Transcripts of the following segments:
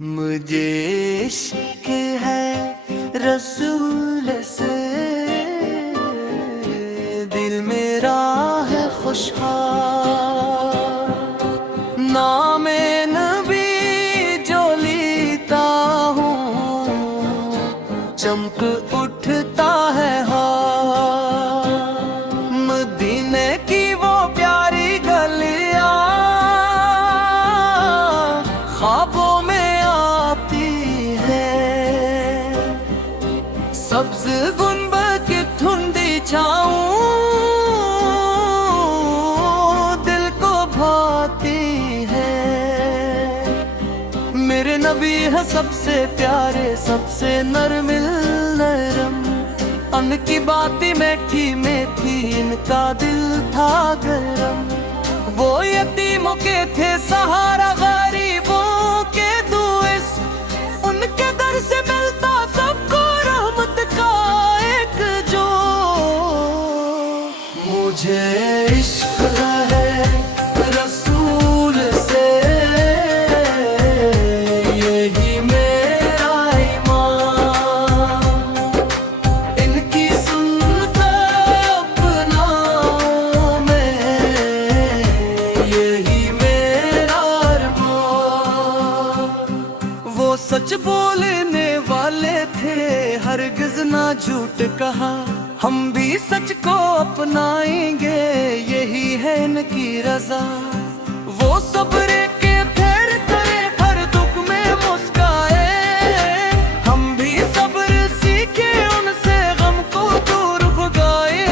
मुझे इश्क है रसूल से, दिल मेरा है खुशहाल। नामे नबी जो लेता हूँ, चमक उठता है हाल। मदीने की वो प्यारी गलियाँ ख्वाबों में आती है, सब्ज गुंबद की धुंधी छाऊं दिल को भाती है। मेरे नबी है सबसे प्यारे, सबसे नरमिल नरम। उनकी बातें मीठी मीठी, इनका दिल था गरम। वो यतीमों के थे सहारा, गरीबों के दुइस। उनके दर से मिलता सबको रहमत का एक जो। मुझे इश्क है रसूल से, यही मेरा ईमान। इनकी सुनता अपनाओं में, यही मेरा अरमान। वो सच बोलने वाले थे, हरगिज ना झूठ कहा। हम भी सच को अपनाएंगे, यही है इनकी रजा। वो सब्र के फेर करे, हर दुख में मुस्काए। हम भी सब्र सीखे उनसे, गम को दूर भगाए।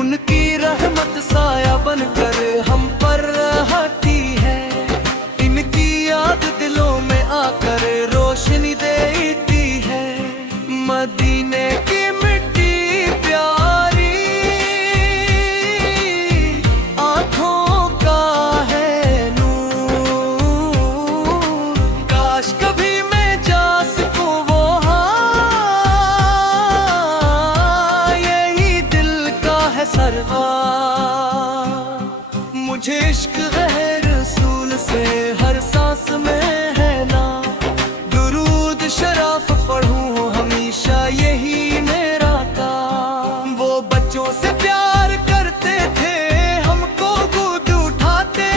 उनकी रहमत साया बनकर हम पर रहती है, इनकी याद दिलों में आकर रोशनी देती है। मदीने की मिट्टी प्यारी, आँखों का है नूर। काश कभी मैं जा सकूं वो हाँ, यही दिल का है सरवार। मुझे इश्क है रसूल से, हर सांस में है ना। दुरूद शराफ पढ़ूं हमेशा, यही मेरा काम। वो बच्चों से प्यार करते थे, हमको गोद उठाते।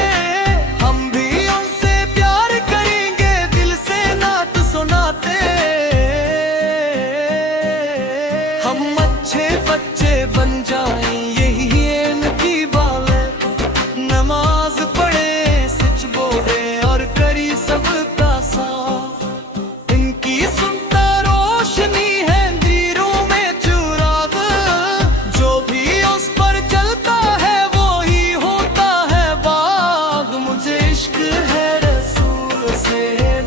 हम भी उनसे प्यार करेंगे, दिल से नात सुनाते। हम अच्छे बच्चे बन जाएं, यही इनकी बाले। नमाज पढ़े, सच बोले और करी सबका साथ। इनकी सुनता रोशनी है अंधेरों में चुराग। जो भी उस पर चलता है, वो ही होता है बाग। मुझे इश्क है रसूल से,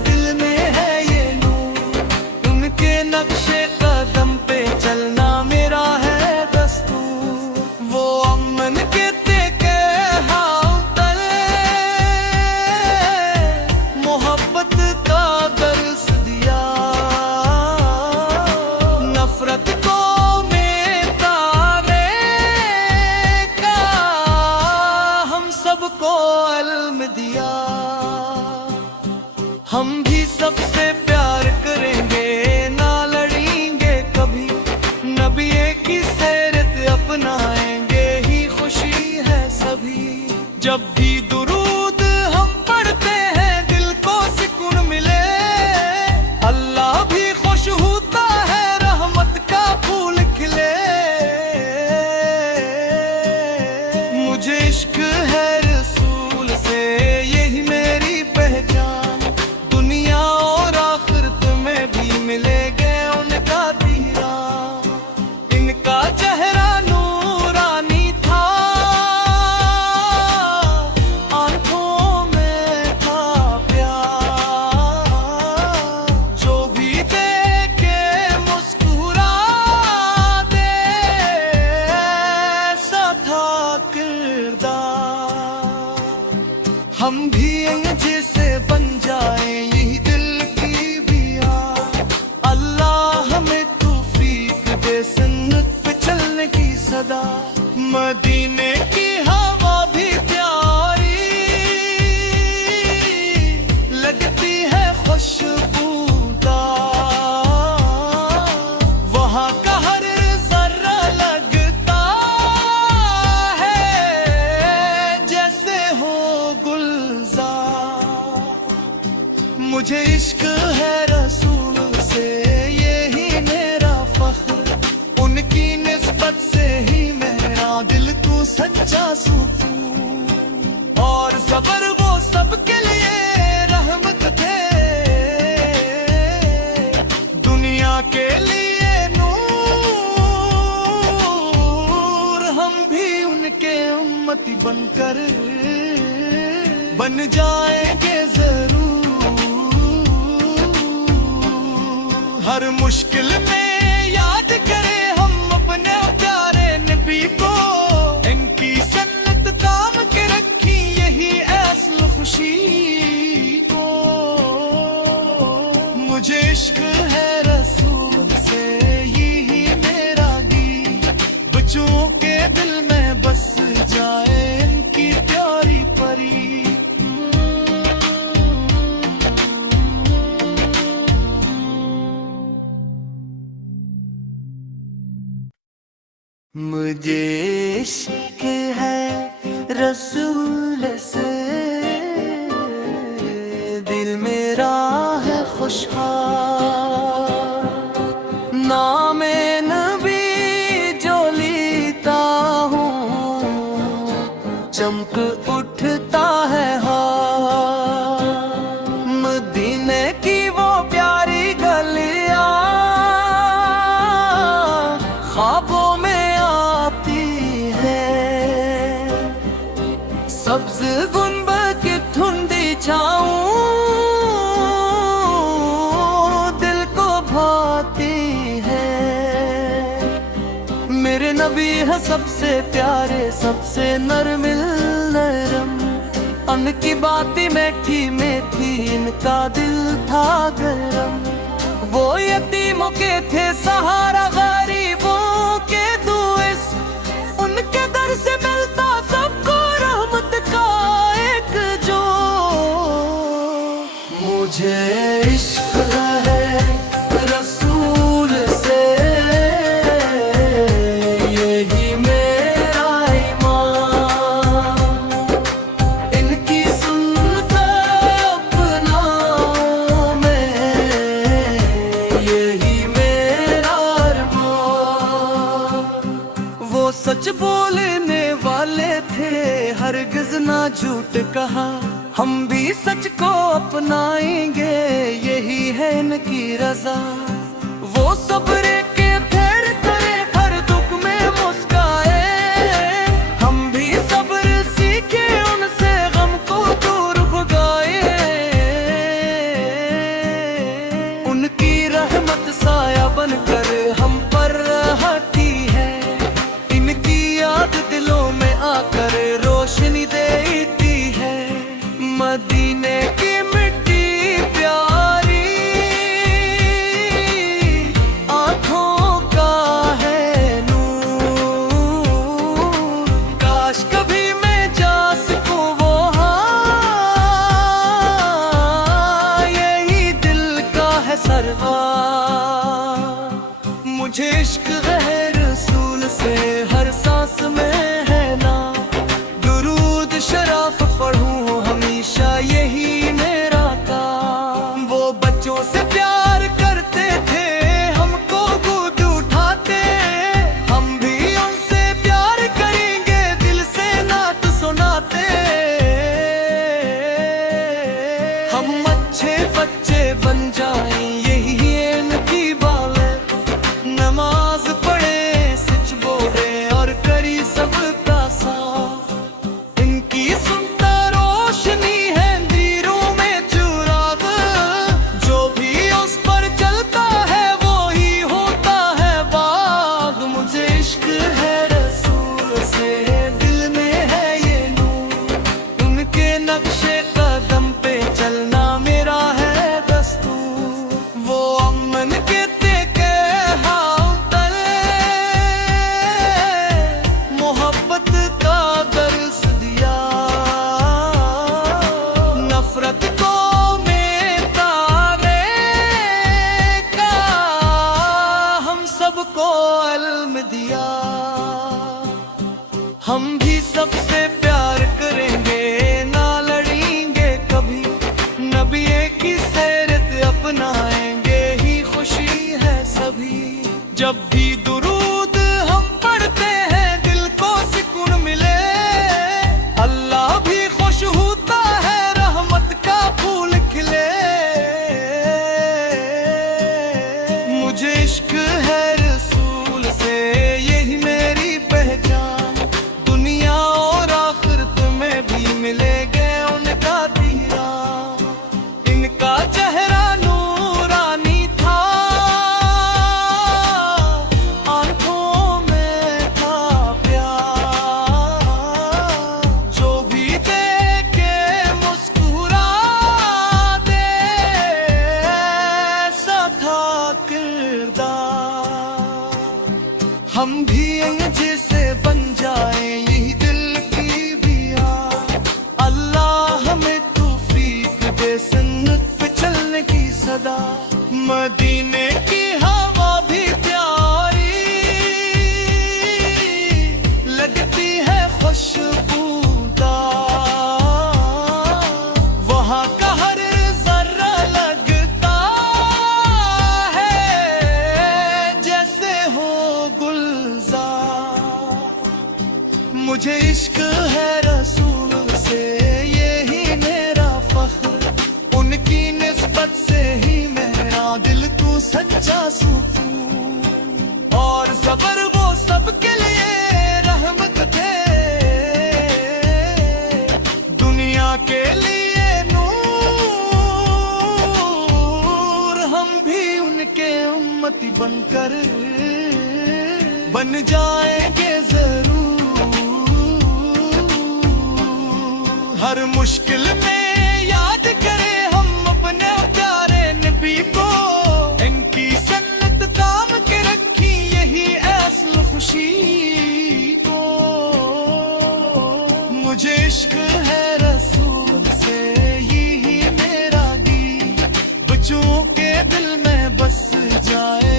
दिल में है ये नूर। उनके नक्शे कदम पे चलना मेरा है दस्तूर। वो अमन के तेके हाथ तले, मोहब्बत का दर्स दिया। नफरत को मिटाने का हम सबको इल्म दिया। हम भी सबसे प्यार करेंगे, ना लड़ेंगे कभी। नबी की सीरत अपनाएंगे, ही खुशी है सभी। जब भी दुरूद हम पढ़ते हैं, दिल को सुकून मिले। अल्लाह भी खुश होता है, रहमत का फूल खिले। मुझे इश्क है रसूल से, यही मेरी पहचान। दुनिया और आखिरत में भी मिलेंगे उनका दीरा। इनका चेहरा नूरानी था, आंखों में था प्यार। जो भी देखे मुस्कुरा दे, ऐसा था किरदार। हम भी जैसे बन जाए, यही दिल की भी आस। अल्लाह हमें तौफीक दे, सुन्नत पे चलने की सदा। मदीने की हवा भी प्यारी, गुलजार। मुझे इश्क है रसूल से, यही मेरा फख्र, उनकी निस्बत से ही मेरा दिल को सच्चा सुकून। और सबर वो सबके लिए रहमत थे, दुनिया के लिए नूर। हम भी उनके उम्मती बनकर बन जाएंगे जरूर। हर मुश्किल में याद करें हम अपने प्यारे नबी को, इनकी सन्नत काम के रखी यही असल खुशी को। मुझे इश्क है रसूल से, यही मेरा गीत, बच्चों के दिल में बस जाए इनकी प्यारी परी। मुझे इश्क है रसूल से, दिल मेरा है खुशहाल। नामे नबी जो लेता हूँ, चमक उठता है हाल। मदीने की वो प्यारी गलियां ख्वाबों में सब्ज गुंबद की ठुंडी छाऊं दिल को भाती है। मेरे नबी है सबसे प्यारे, सबसे नरमिल नरम, उनकी बातें मीठी मीठी, इनका दिल था गरम। वो यतीमों के थे सहारा, गरीबों के दुइस, उनके दर से मिलता सबको रहमत का एक जो। मुझे इश्क है रसूल से, यही मेरा ईमान, इनकी सुन्नत अपनाऊं मैं, यही मेरा अरमान। वो सच बोलने वाले थे, हरगिज़ ना झूठ कहा, हम भी सच को अपनाएंगे, यही है इनकी रजा। वो सब्र के फेर करे, हर दुख में मुस्काए, हम भी सब्र सीखे उनसे, गम को दूर भगाए। उनकी रहमत साया बनकर हम पर रहती है, इनकी याद दिलों में आकर रोशनी देती है। मदीने की मिट्टी प्यारी, आँखों का है नूर, काश कभी मैं जा सकूं वो हाँ, यही दिल का है सरवार। मुझे इश्क है रसूल से, हर सांस में है ना, दुरूद शराफ पढ़ूं हमेशा, यही मेरा काम। वो बच्चों से प्यार करते थे, हमको गोद उठाते, हम भी उनसे प्यार करेंगे, दिल से नात सुनाते। हम अच्छे बच्चे बन जाएं, यही इनकी बात है। नमाज पढ़े, सच बोले और करी सबका साथ, इनकी सुनता रोशनी है अंधेरों में चुराग। जो भी उस पर चलता है वो ही होता है बाग। मुझे इश्क है रसूल से, दिल में है ये नूर, उनके नक्शे कदम पे चलना मेरा है दस्तूर। वो अमन के मोहब्बत का दर्स दिया, नफरत को मिटाने का हम सबको इल्म दिया। हम भी सबसे प्यार करेंगे, ना मदीने की हवा भी प्यारी लगती है, खुशबूदार वहाँ का हर जर्रा लगता है जैसे हो गुलजार। मुझे इश्क है रसूल से, यही मेरा फख्र, उनकी निस्बत से ही मेरा दिल को सच्चा सुकून। और सबर वो सबके लिए रहमत थे, दुनिया के लिए नूर। हम भी उनके उम्मती बनकर बन जाएंगे जरूर। हर मुश्किल में याद करें हम अपने प्यारे नबी को, इनकी सन्नत काम के रखी यही असल खुशी को। मुझे इश्क है रसूल से, यही मेरा गीत बच्चों के दिल में बस जाए।